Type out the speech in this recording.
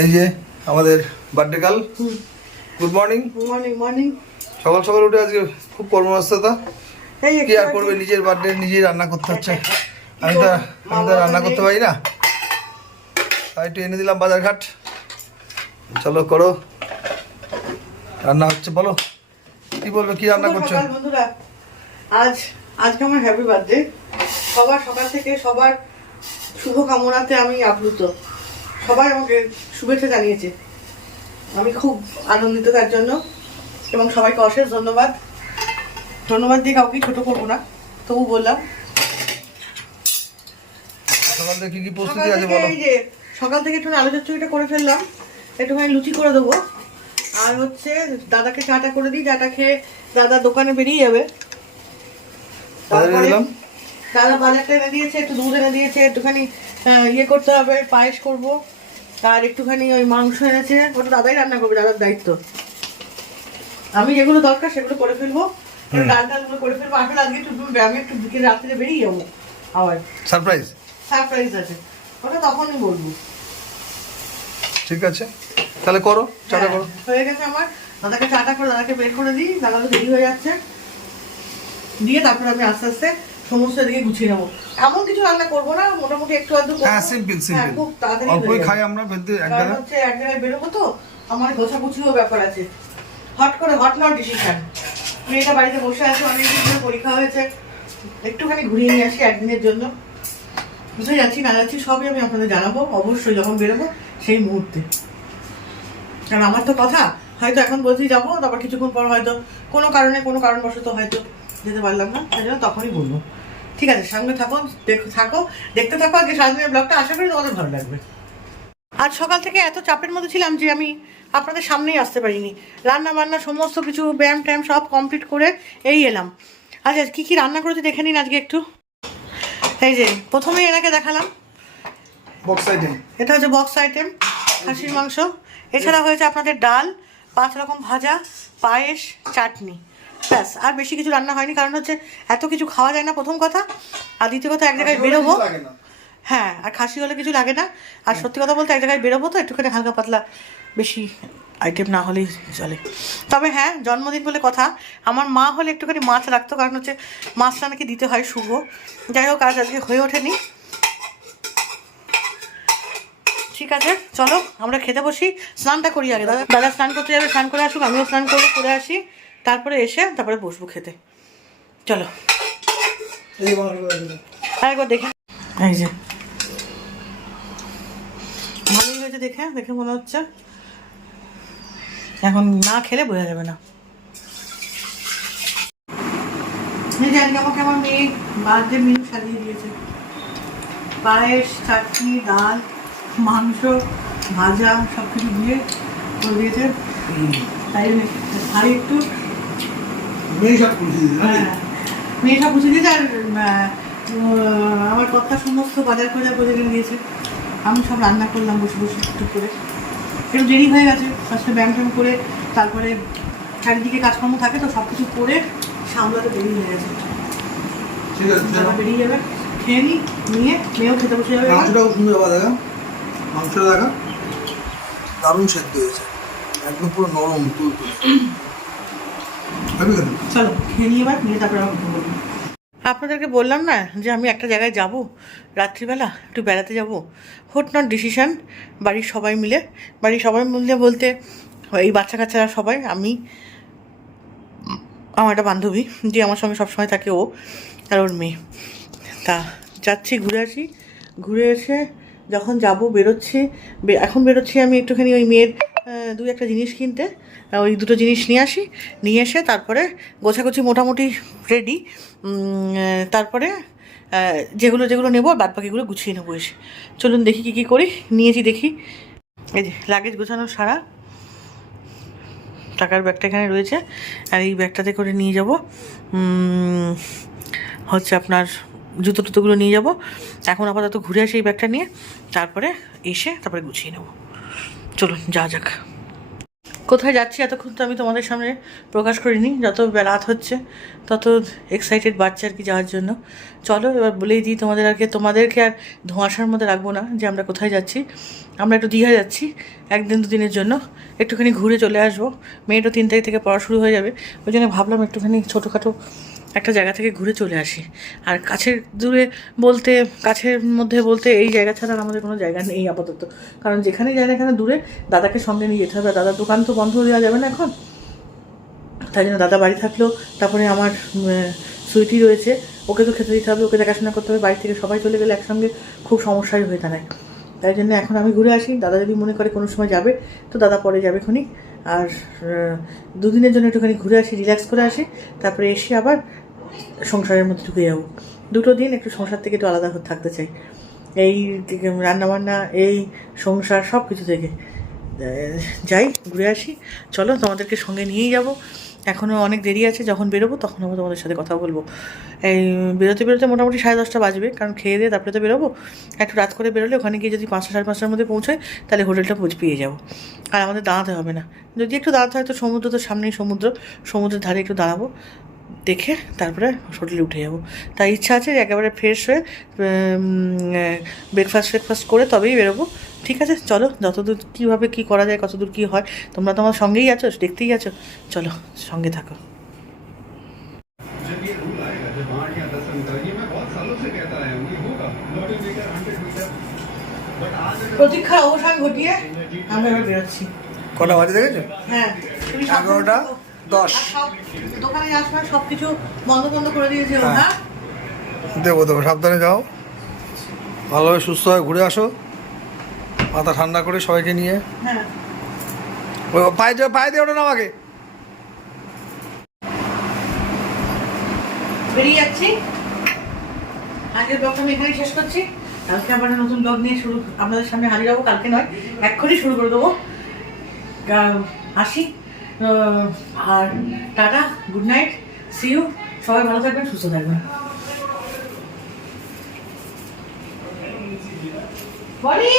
এই যে আমাদের birthday girl. Good morning. Morning morning. সকাল সকাল উঠে আজকে খুব কর্মব্যস্ততা। এই কি আর করবে, নিজের বার্থডে নিজেই রান্না করতে হচ্ছে। আমি তো রান্না করতে পারি না, তাই একটু এনে দিলাম বাজারঘাট। চলো করো, রান্না হচ্ছে। বলো কি বলবে, কি রান্না করছো? বন্ধুরা, আজকে আমার হ্যাপি বার্থডে। সবার সকাল থেকে সবার শুভ কামনাতে আমি আপ্লুত। সবাই আমাকে শুভেচ্ছা জানিয়েছে, আমি খুব আনন্দিত তার জন্য, এবং সবাইকে অশেষ ধন্যবাদ। ধন্যবাদ দিয়ে কাউকে ছোট করবো না, তবু বললাম। সকাল থেকে কি প্রস্তুতি আছে বলো? এই যে সকাল থেকে একটু আলু চচ্চড়িটা করে ফেললাম, একটুখানি লুচি করে দেবো, আর হচ্ছে দাদাকে চাটা করে দিই। চাটা খেয়ে দাদা দোকানে বেরিয়ে যাবে। দাদা বাজারটা এনে দিয়েছে, একটু দুধ এনে দিয়েছে, একটুখানি ইয়ে করতে হবে, পায়েস করব, আর একটুখানি ওই মাংস এনেছে, ওটা দাদাই রান্না করবে, দাদার দায়িত্ব। আমি যেগুলো দরকার সেগুলো করে ফেলবো, ডাল ডালগুলো করে ফেলবো। আসলে আজকে একটু আমি একটু বিকেল রাত্রে বেরিয়ে যাবো, আবার সারপ্রাইজ আছে, ওটা তখনই বলবো। ঠিক আছে, তাহলে করো, চাটা করো। হয়ে গেছে আমার। দাদাকে চাটা করে দাদাকে বের করে দিই, দাদা তো দেরি হয়ে যাচ্ছে, দিয়ে তারপরে আমি আস্তে আস্তে সমস্ত দিকে গুছিয়ে নেবো। এমন কিছু রান্না করবো না, মোটামুটি একটু আধটু করবো। হ্যাঁ, সিম্পল খুব তাড়াতাড়ি অল্পই খাই আমরা, ফেলতে এক জায়গায় হচ্ছে এক জায়গায় বেরোবো, তো আমার গোছাগুছিও ব্যাপার আছে। Hot not decision. মেয়েটা বাড়িতে বসে আছে, অনেকদিন ধরে পরীক্ষা হয়েছে, একটুখানি ঘুরিয়ে নিয়ে আসি একদিনের জন্য। বুঝতে যাচ্ছি না যাচ্ছি সবই আমি আপনাদের জানাবো অবশ্যই, যখন বেরোবো সেই মুহূর্তে। কারণ আমার তো কথা, হয়তো এখন বলছি যাবো, তারপর কিছুক্ষণ পর হয়তো কোনো কারণবশত হয়তো যেতে পারলাম না, তাই জন্য তখনই বলবো। ঠিক আছে, সঙ্গে দেখতে থাকো আজকে সারাদিনের ব্লগটা। আশা করি তোমাদের ভালো লাগবে। আজ সকাল থেকে এত চাপের মধ্যে ছিলাম যে আমি আপনাদের সামনেই আসতে পারিনি। রান্না বান্না সমস্ত কিছু ব্যায়াম ট্যায়াম সব কমপ্লিট করে এই এলাম। আচ্ছা, কী কী রান্না করেছি দেখে নিন আজকে একটু। এই যে প্রথমেই এনাকে দেখালাম, বক্স আইটেম। এটা হচ্ছে বক্স আইটেম, খাসির মাংস। এছাড়া হয়েছে আপনাদের ডাল, 5 রকম ভাজা, পায়েস, চাটনি, ব্যাস। আর বেশি কিছু রান্না হয়নি, কারণ হচ্ছে এত কিছু খাওয়া যায় না, প্রথম কথা। আর দ্বিতীয় কথা, এক জায়গায় বেরোবো। হ্যাঁ, আর খাসি হলে কিছু লাগে না। আর সত্যি কথা বলতে এক জায়গায় বেরোবো, তো একটুখানি হালকা পাতলা, বেশি আইটেম না হলেই চলে। তবে হ্যাঁ, জন্মদিন বলে কথা, আমার মা হলে একটুখানি মাছ রাখতো, কারণ হচ্ছে মাছটা নাকি দিতে হয় শুভ। যাই হোক, আজ আজকে হয়ে ওঠেনি। ঠিক আছে, চলো আমরা খেতে বসি। স্নানটা করি আগে, দাদা স্নান করতে যাবে, স্নান করে আসুক, আমিও স্নান করবো, করে আসি, তারপরে এসে তারপরে বসবো খেতে। চলো একবার দেখে। এই যে ভালোই হয়েছে, দেখে মনে হচ্ছে। এখন না খেলে বোঝা যাবে না। আজকে আমাকে আমার মেয়ে বার্থডে মেনু সাজিয়ে দিয়েছে। পায়েস, চাটনি, ডাল, মাংস, ভাজা সব কিছু দিয়ে করে দিয়েছে। তাই ভাই একটু মেয়ে সব বুঝিয়ে দিয়েছে। আর আমার কথা সমস্ত বাজার করে দিয়েছে। আমি সব রান্না করলাম বসে বসে একটু করে। একটু দেরি হয়ে গেছে, ফার্স্টে ব্যায়াম ট্যাম করে তারপরে চারিদিকে কাজকর্ম থাকে, তো সব কিছু করে সামলাতে দেরি হয়ে গেছে। ঠিক আছে, বেরিয়ে যাবে, খেয়ে নিয়ে মেয়েও খেতে বসে যাবে। মাংসটাও সুন্দর দেখা, মাংসটা দেখা দারুণ সেদ্ধ হয়েছে, একদম পুরো নরম তুলতুলে। চলো খেয়ে নিয়ে এবার নিয়ে তারপরে আমার বলবো। আপনাদেরকে বললাম না যে আমি একটা জায়গায় যাব রাত্রিবেলা, একটু বেড়াতে যাব। হুট নট ডিসিশন, বাড়ির সবাই মিলে বলতে এই বাচ্চা কাচ্চারা সবাই, আমি, আমার একটা বান্ধবী যে আমার সঙ্গে সবসময় থাকে, ও আর ওর মেয়ে। তা যাচ্ছি, ঘুরে এসে যখন যাব এখন বেরোচ্ছি আমি একটুখানি ওই মেয়ের 2-1 জিনিস কিনতে। ওই 2টো জিনিস নিয়ে এসে তারপরে গোছাগুছি মোটামুটি রেডি। তারপরে যেগুলো নেবো আর বাদবাকিগুলো গুছিয়ে নেবো এসে। চলুন দেখি কী করি নিয়েছি, দেখি। এই যে লাগেজ গোছানো সারা, টাকার ব্যাগটা এখানে রয়েছে, আর এই ব্যাগটাতে করে নিয়ে যাব হচ্ছে আপনার জুতো টুতোগুলো নিয়ে যাব। এখন আপাতত ঘুরে আসি এই ব্যাগটা নিয়ে, তারপরে এসে তারপরে গুছিয়ে নেব। চলুন যা যাক। কোথায় যাচ্ছি এতক্ষণ তো আমি তোমাদের সামনে প্রকাশ করিনি, যত রাত হচ্ছে তত এক্সাইটেড বাড়ছে আর কি যাওয়ার জন্য। চলো এবার বলেই দিই তোমাদেরকে আর ধোঁয়াশার মধ্যে রাখবো না যে আমরা কোথায় যাচ্ছি। আমরা একটু দীঘা যাচ্ছি 1 দিন 2 দিনের জন্য, একটুখানি ঘুরে চলে আসবো। মেয়েটা 3 তারিখ থেকে পড়া শুরু হয়ে যাবে, ওই জন্য ভাবলাম একটুখানি ছোটোখাটো একটা জায়গা থেকে ঘুরে চলে আসি। আর কাছের মধ্যে বলতে এই জায়গা ছাড়া আর আমাদের কোনো জায়গা নেই আপাতত, কারণ যেখানেই যাই না এখানে দূরে দাদাকে সঙ্গে নিয়ে যেতে হবে। দাদার দোকান তো বন্ধ দেওয়া যাবে না এখন, তাই জন্য দাদা বাড়ি থাকলেও তারপরে আমার সুইটি রয়েছে, ওকে তো খেতে দিতে হবে, ওকে দেখাশোনা করতে হবে। বাড়ি থেকে সবাই চলে গেলে একসঙ্গে খুব সমস্যাই হয়ে দাঁড়ায়। তাই জন্য এখন আমি ঘুরে আসি। দাদা যদি মনে করে কোনো সময় যাবে তো দাদা পরে যাবে খনি। আর 2 দিনের জন্য একটুখানি ঘুরে আসি, রিল্যাক্স করে আসি, তারপরে এসে আবার সংসারের মধ্যে ঢুকে যাবো। 2টো দিন একটু সংসার থেকে একটু আলাদা থাকতে চাই, এই রান্নাবান্না, এই সংসার সব কিছু থেকে যাই, ঘুরে আসি। চলো তোমাদেরকে সঙ্গে নিয়েই যাব, এখনও অনেক দেরি আছে। যখন বেরোবো তখন আমি তোমাদের সাথে কথা বলবো। এই বেরোতে মোটামুটি 10:30 বাজবে, কারণ খেয়ে দিয়ে তারপরে তো বেরোবো। একটু রাত করে বেরোলে ওখানে গিয়ে যদি 5টা 5:30টার মধ্যে পৌঁছায় তাহলে হোটেলটা পেয়ে যাবো, আর আমাদের দাঁড়াতে হবে না। যদি একটু দাঁড়াতে হয় তো সমুদ্র তো সামনেই, সমুদ্রের ধারে একটু দাঁড়াবো, দেখে তারপরে হোটেলে উঠে যাবো। তাই ইচ্ছা আছে যে একেবারে ফ্রেশ হয়ে ব্রেকফাস্ট করে তবেই বেরোবো। ঠিক আছে, চলো যতদূর কীভাবে কী করা যায়, কতদূর কী হয়, তোমরা তো আমার সঙ্গেই আছো, দেখতেই আছো। চলো সঙ্গে থাকো। প্রতীক্ষার অবসান ঘটিয়ে আমরা এবার বেরোচ্ছি। কটা বাজে দেখেছো? হ্যাঁ, 11:10। সব দোকানে আসবার সব কিছু বন্ধ করে দিয়েছে। হ্যাঁ। হ্যাঁ, দেবো সাবধানে যাও, ভালোভাবে সুস্থ হয়ে ঘুরে আসো, মাথা ঠান্ডা করে সবাইকে নিয়ে। হ্যাঁ, ওই পায়ে দিয়ে ওঠো না আমাকে। বেরিয়ে যাচ্ছি। আজকের ব্লগটা আমি এখানেই শেষ করছি। কালকে আবার নতুন ব্লগ নিয়ে আপনাদের সামনে হাজির হবো। কালকে নয়, এক্ষুনি শুরু করে দেবো। আসি, আর tata, good night, see you. সবাই ভালো থাকবেন, সুস্থ থাকবেন। বলি